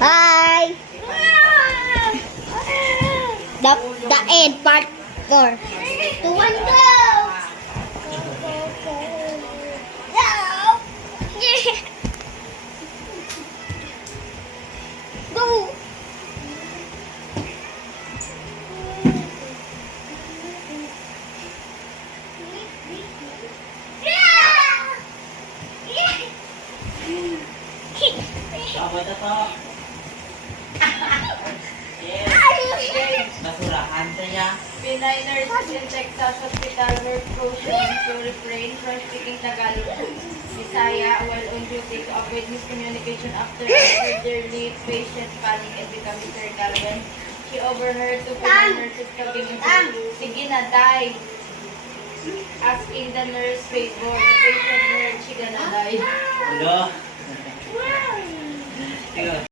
Bye! The end, part 4. To one go! Go! Abot na to. Yes. Basurahan saya. Pinay nurses in Texas Hospital were cautioned to refrain from speaking Tagalog, Bisaya while on duty to avoid miscommunication after an elderly patient panic and become hysterical when she overheard two Pinay nurses talking in sige na, die. Asking the nurse favor. The patient heard she gonna die. Hello. Tingnan.